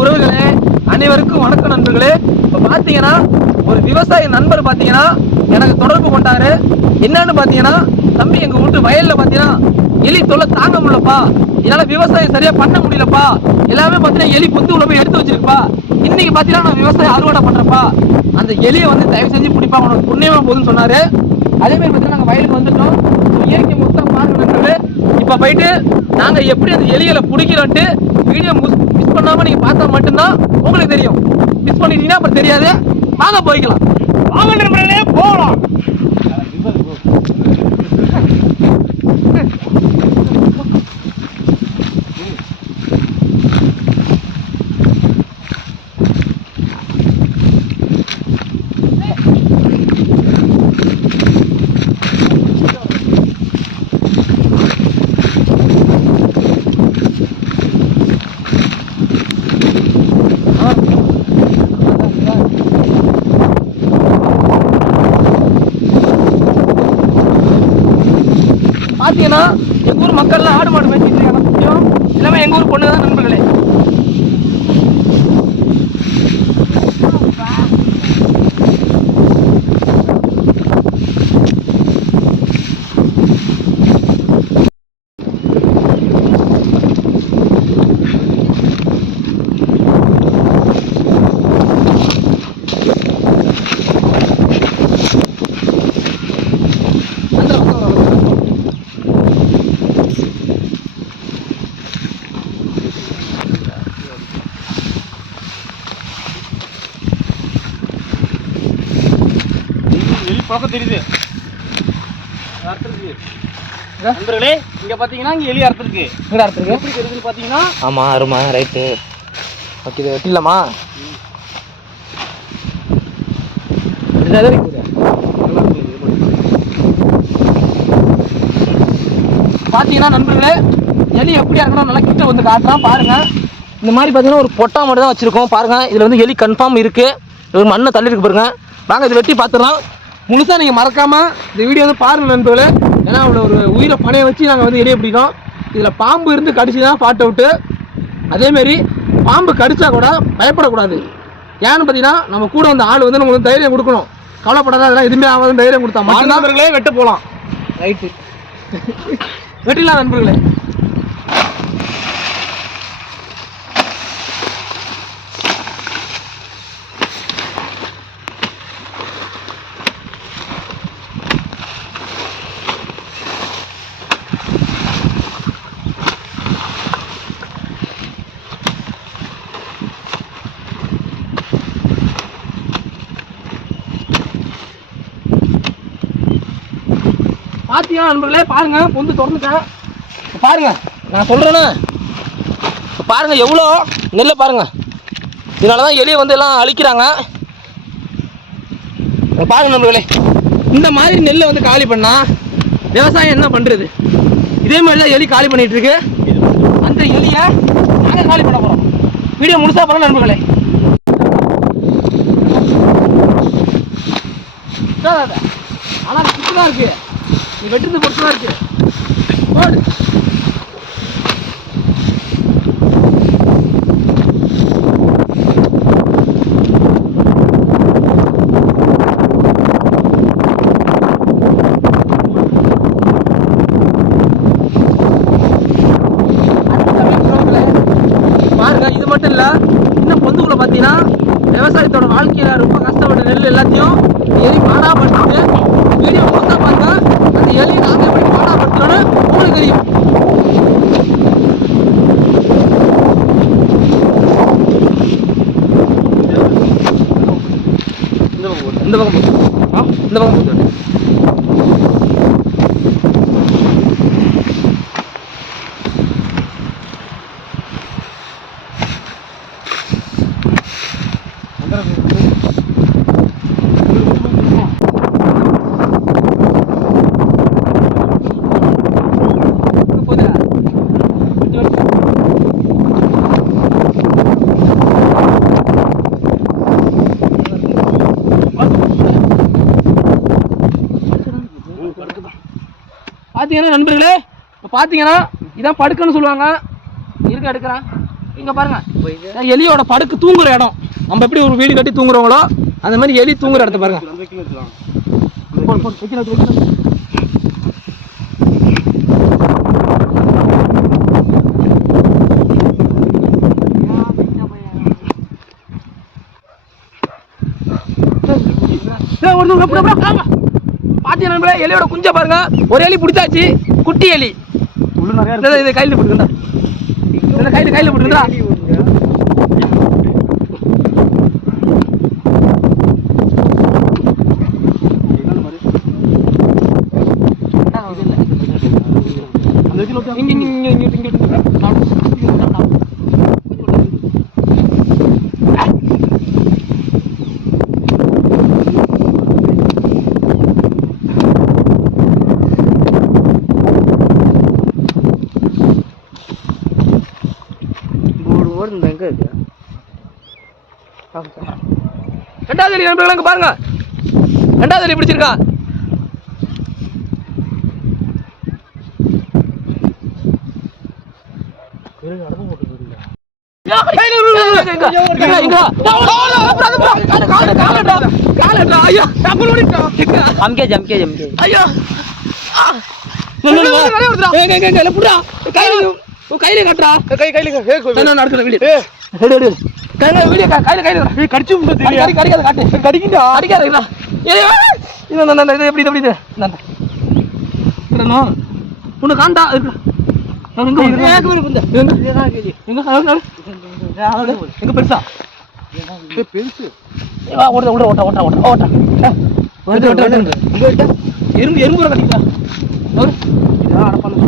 உறவுகளே அனைவருக்கும் வணக்கம் நண்பர்களே. இப்போ பார்த்தீங்கன்னா ஒரு விவசாய நண்பர் பார்த்தீங்கன்னா எனக்கு தொடர்பு கொண்டாரு. என்னன்னு பார்த்தீங்கன்னா தம்பி எங்கள் வீட்டு வயலில் பார்த்தீங்கன்னா எலி தொல்லை தாங்க முடியலப்பா. என்னால் விவசாயம் சரியாக பண்ண முடியலப்பா. எல்லாமே பார்த்தீங்கன்னா எலி புத்து உள்ள போய் எடுத்து வச்சிருப்பா இன்னைக்கு பார்த்தீங்கன்னா நான் விவசாயம் அறுவடை பண்ணுறப்பா அந்த எலியை வந்து தயவு செஞ்சு பிடிப்பா உனக்கு புண்ணியமாக போகுதுன்னு சொன்னார். அதேமாதிரி பார்த்தீங்கன்னா நாங்கள் வயலுக்கு வந்துட்டோம். இயற்கை மொத்தம் பாருங்க போயிட்டு நாங்கள் எப்படி அந்த எலிகளை பிடிக்கிறோன்ட்டு வீடியோ மிஸ் பண்ணாமல் நீங்க பார்த்தா மட்டும்தான் உங்களுக்கு தெரியும். மிஸ் பண்ணிட்டீங்கன்னா அப்புறம் தெரியாது. வாங்க போய்க்கலாம். வாங்க போகலாம் பாத்தீங்கன்னா எங்க ஊர் மக்கள்லாம் ஆடு மாடு மேய்ச்சிட்டு இருக்காங்க. முக்கியம். எல்லாமே எங்கள் ஊர் பொண்ணு தான் நண்பர்களே அந்த பக்கம் வா, அந்த பக்கம். எலி பழக்கம் தெரியுது. அறுத்துருக்கு. நண்பர்களே இங்க பாத்தீங்கன்னா இங்க எலி அறுத்துருக்கு. எங்கடா அறுத்துருக்கு? எப்படி தெரியுதுன்னு பாத்தீங்கன்னா ஆமா அருமா ரைட்டு. ஓகே இதை வெட்டிடலாமா? இருக்குது. பாத்தீங்கன்னா நண்பர்களே எலி எப்படி இருக்கணும் நல்லா கிட்ட வந்து காட்டுறான். பாருங்க. இந்த மாதிரி பார்த்தீங்கன்னா ஒரு பொட்டா மட்டும் தான் வச்சிருக்கோம். பாருங்க இதுல வந்து எலி கன்ஃபார்ம் இருக்கு. இது ஒரு மண்ணை தள்ளி இருக்கு பாருங்க. வாங்க இதை வெட்டி பார்த்துடலாம். முழுசா நீங்க மறக்காம இந்த வீடியோ வந்து பாருங்க நண்பர்களே. ஏன்னா அவ்வளோ ஒரு உயிரை பணைய வச்சு நாங்கள் வந்து எலியை பிடிக்கிறோம். இதுல பாம்பு இருந்து கடிச்சு தான் ஃபாட் அவுட்டு அதேமாரி பாம்பு கடிச்சா கூட பயப்படக்கூடாது. ஏன்னு பார்த்தீங்கன்னா நம்ம கூட வந்த ஆள் வந்து நம்மளுக்கு தைரியம் கொடுக்கணும். கவலைப்படாத அதெல்லாம் எதுவுமே ஆகாதுன்னு தைரியம் கொடுத்தா நண்பர்களே வெட்ட போலாம். ரைட்டு வெட்டிடலாம் நண்பர்களே. பாத்தீங்கன்னா நண்பர்களே? பாருங்க பொந்து திறந்துட்டேன். பாருங்க நான் இப்ப பாருங்க எவ்வளோ? நெல்லை பாருங்க. இதனால தான் எலியை வந்து எல்லாம் அழிக்கிறாங்க. பாருங்க நண்பர்களே. இந்த மாதிரி நெல்லை வந்து காலி பண்ணா விவசாயம் என்ன பண்றது? இதே மாதிரி தான் எலி காலி பண்ணிட்டு இருக்கு. அந்த எலியை நாங்க காலி பண்ண போறோம். வீடியோ முழுசா போறோம் நண்பர்களே. விட்டாத. ஆனா அது தான் இருக்கு. நீ வெட்டுறது பொறுத்து இருக்கு. போடு. அடுத்த பாருங்க இது மட்டும் இல்ல இன்னும் பொந்துக்குள்ள பார்த்தீங்கன்னா விவசாயத்தோட வாழ்க்கையில் ரொம்ப கஷ்டப்பட்ட நெல் எல்லாத்தையும் எலி பாடாப்படுத்துது வீடியோ அந்த எலி நாங்க எப்படி பாடாப்படுத்துறோம்னு உங்களுக்கு தெரியும். இந்த பக்கம் போட்டு. ஆ? இந்த பக்கம் போட்டு போதுடா பாத்தீங்கன்னா நண்பர்களே இப்போ பாத்தீங்கன்னா இதான் படுக்கைன்னு சொல்லுவாங்க. இருக்க எடுக்கிறேன் இங்க பாருங்க. எலியோட படுக்கு தூங்குற இடம். நம்ம எப்படி ஒரு வீடு கட்டி தூங்குறவங்களோ அந்த மாதிரி எலி தூங்குற இடத்த பாருங்க. ஒரு பார்த்தீங்க நண்பர்களே? எலியோட குஞ்சை பாருங்க. ஒரு எலி பிடிச்சாச்சு. குட்டி எலி. இது கையில் பிடிக்குண்டா இதில் கையில் கையில் பிடிக்குண்டா இங்கே இங்கே இங்கே இங்கே. ரெண்டாவது எலி நண்பர்களே அங்க பாருங்க ரெண்டாவது எலி பிடிச்சிருக்கா ஜம்கே ஜம்கே ஜம்கே ஐயோ ஓ கையில கட்டுறா. கை கையில நான் நடக்கிற வீடியோ ஏ ரெடி கையில கையில கையில கடிச்சு கடி கடிக்காத காட்டு கடிக்கிண்டா கடிக்காதீங்களா இது நான் இது எப்படி எப்படி இது பெருசா? பெருசு. ஓட்ட ஓட்ட ஓட்ட ஓட்ட ஓட்ட ஓட்ட எறும்பு எறும்பு கடிக்கலாம் அடப்பாங்க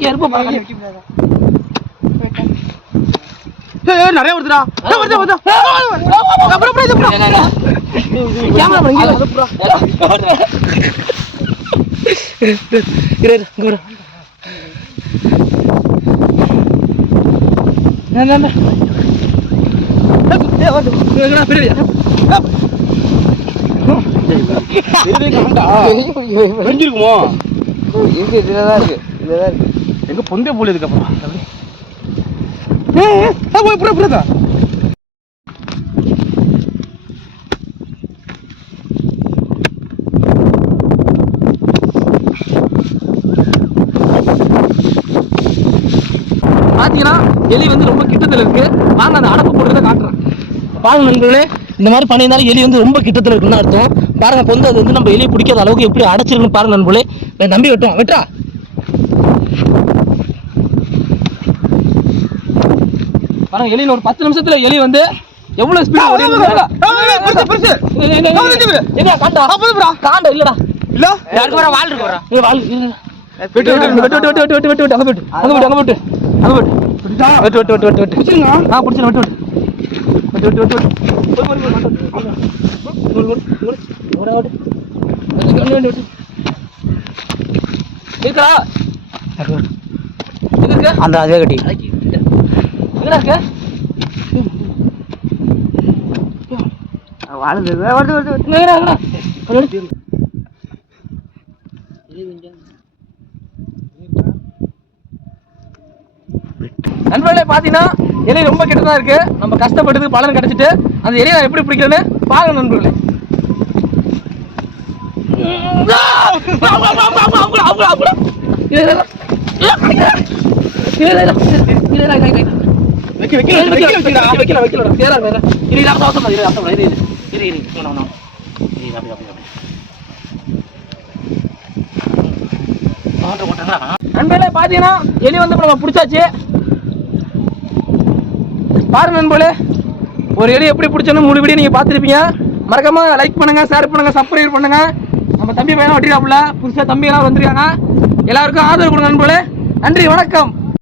எறும்பு மரம் வைக்க முடியாது நிறைய வருதுடா வருது வருது அப்புறம் இது கேமரா பண்ணுங்க இருக்குமோ இருக்கு இதுலதான் இருக்கு இதுலதான் இருக்கு எங்க பொந்தே போல இதுக்கப்புறம் போய் புரிய புரியுதா பாத்தீங்கன்னா எலி வந்து ரொம்ப கிட்டத்துல இருக்கு. வாங்க அந்த அடப்பு போடுறத காட்டுறேன். பாருங்க நண்பர்களே இந்த மாதிரி பண்ணியிருந்தாலும் எலி வந்து ரொம்ப கிட்டத்துல இருக்குன்னு அர்த்தம். பாருங்க பொந்து அது வந்து நம்ம எலியை பிடிக்காத அளவுக்கு எப்படி அடைச்சிருக்குன்னு பாருங்க நண்பர்களே. நம்பி வெட்டுவோம் வெட்டா பாருங்க எலியில் ஒரு பத்து நிமிஷத்துல எலி வந்து எவ்வளவு ஸ்பீட் காண்டா இல்லடா இல்ல யாருக்கு வர வால் இருக்கு ஏ வால். வெட்டு, வெட்டு, வெட்டு வெட்டு வெட்டு வெட்டு வெட்டு வெட்டு அங்க வெட்டு அங்க வெட்டு அங்க வெட்டு அங்க வெட்டு வெட்டு வெட்டு வெட்டு வெட்டு வெட்டு பிடிச்சிருங்க. ஆ பிடிச்சிரு வெட்டு வெட்டு வெட்டு வெட்டு வெட்டு வெட்டு ஒரு, ஒரு, ஒரு, வருது வருது வருது நண்பர்களே பார்த்தீங்கன்னா இலை ரொம்ப கெட்டதா இருக்கு நம்ம கஷ்டப்பட்டு பலன் கிடைச்சிட்டு அந்த இலையை நான் எப்படி பிடிக்கிறேன்னு பாருங்க நண்பர்களே இல்லை இல்லை இல்லை இல்லை இல்லை வைக்க வைக்க வைக்க வைக்க வைக்கல வைக்கல சேரா வேற. இரு இரு அப்படி அப்படி நண்பர்களே பார்த்தீங்கன்னா எலி வந்து நம்ம பிடிச்சாச்சு. பாருங்க நண்பர்களே ஒரு எலி எப்படி பிடிச்சோன்னு முழு வீடியோ நீங்க பார்த்துருப்பீங்க. மறக்காம லைக் பண்ணுங்க ஷேர் பண்ணுங்க சப்ஸ்கிரைப் பண்ணுங்க. நம்ம தம்பி பையனா புதுசா தம்பி எல்லாம் வந்திருக்காங்க. எல்லாருக்கும் ஆதரவு கொடுங்க நண்பர்களே. நன்றி வணக்கம்.